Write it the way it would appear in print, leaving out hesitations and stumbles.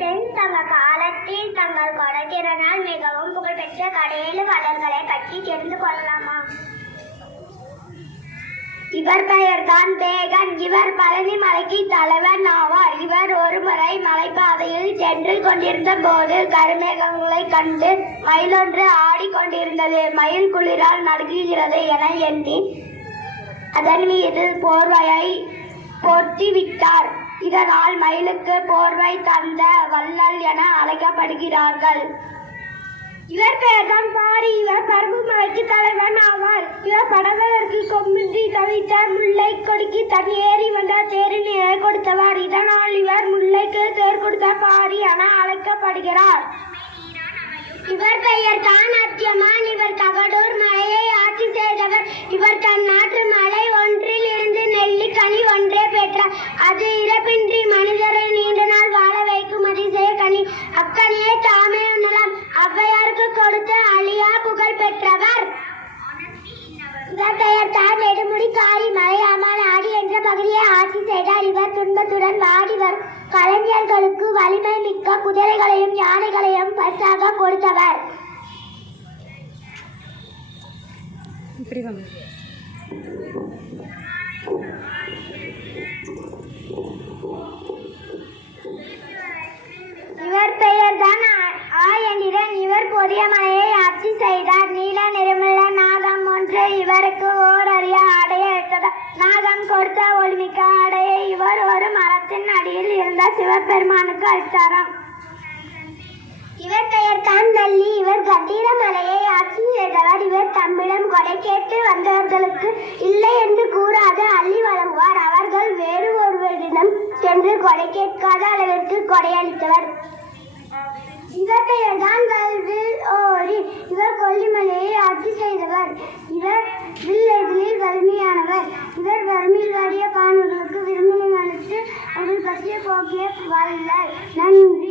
தென் சங்க காலத்தில் தங்கள் கொடைத்திறனால் மிகவும் புகழ்பெற்ற கடேழு வளர்களை பற்றி தெரிந்து கொள்ளலாமா? இவர் பெயர்தான் பேகன். இவர் பழனி மலைக்கு தலைவன் ஆவார். இவர் ஒரு முறை மலைப்பாதையில் சென்று கொண்டிருந்த போது கருமேகங்களை கண்டு மயிலொன்று ஆடிக்கொண்டிருந்தது. மயில் குளிரால் நடுங்குகிறது என எண்ணி அதன் மீது போர்வையை போர்த்தி விட்டார். இதனால் மயிலுக்கு போர்வை தந்த வள்ளல் என அழைக்கப்படுகிறார்கள். இவர் பெயர்தான் பாரி. இவர் பருவமலைக்கு தலைவன் ஆவார். இவர் படகுக்கு கொம்பின்றி தவித்த முல்லை கொடிக்கு தன் ஏறி வந்த தேரின் நிலை கொடுத்தவர். இதனால் இவர் முல்லைக்கு தேர் கொடுத்த பாரி என அழைக்கப்படுகிறார். இவர் பெயர் தான் அத்தியமான். இவர் தகடூர் மலையை ஆட்சி செய்தவர். இவர் தன் நாட்டு மலை ஒன்றில் இருந்து நெல்லிக்கனி ஒன்றே பெற்றார். அது இறப்பின்றி மனிதரை நீண்ட நாள் வாழ வைக்கும் அதிசய கனி. அக்கனியை தாமே உண்ணலாம். ஔவையாருக்கு கொடுத்த அழியா புகழ் பெற்றவர். இவர் பெயர் தான் நெடுமுடி காரி. மலையாமல் ஆடி என்ற பகுதியை ஆட்சி செய்தார். இவர் துன்பத்துடன் வாடிவர் கலைஞர்களுக்கு வலிமை மிக்க குதிரைகளையும் யானைகளையும் பரிசாக கொடுத்தவர். இவர் பெயர் தான் ஆயனிரன். இவர் பொதிய மலையை ஆட்சி செய்தார். நீல நிறமுள்ள நாகம் ஒன்று இவருக்கு ஓர் அரிய ஆடையை எடுத்தது. நாகம் கொடுத்த ஒளிமிக்க ஆடையை இவர் ஒரு மரத்தின் அடியில் இருந்த சிவபெருமானுக்கு அளித்தாராம். இவர் பெயர் தான் நல்லி. இவர் கட்டீர மலையை ஆட்சி செய்தவர். இவர் தம்மிடம் கொடை கேட்டு வந்தவர்களுக்கு இல்லை என்று கூறாது அள்ளி வழங்குவார். அவர்கள் வேறு ஒருவரிடம் சென்று கொடை கேட்காத அளவிற்கு கொடையளித்தவர். இவர் பெயர் தான் ஓரி. இவர் கொல்லிமலையை ஆட்சி செய்தவர். இவர் வில்லைகளில் வலிமையானவர். இவர் வறுமையில் வாடிய பாணர்களுக்கு விரும்பினை அளித்து அவர்கள் பசிய போக்கிய வள்ளல். நன்றி.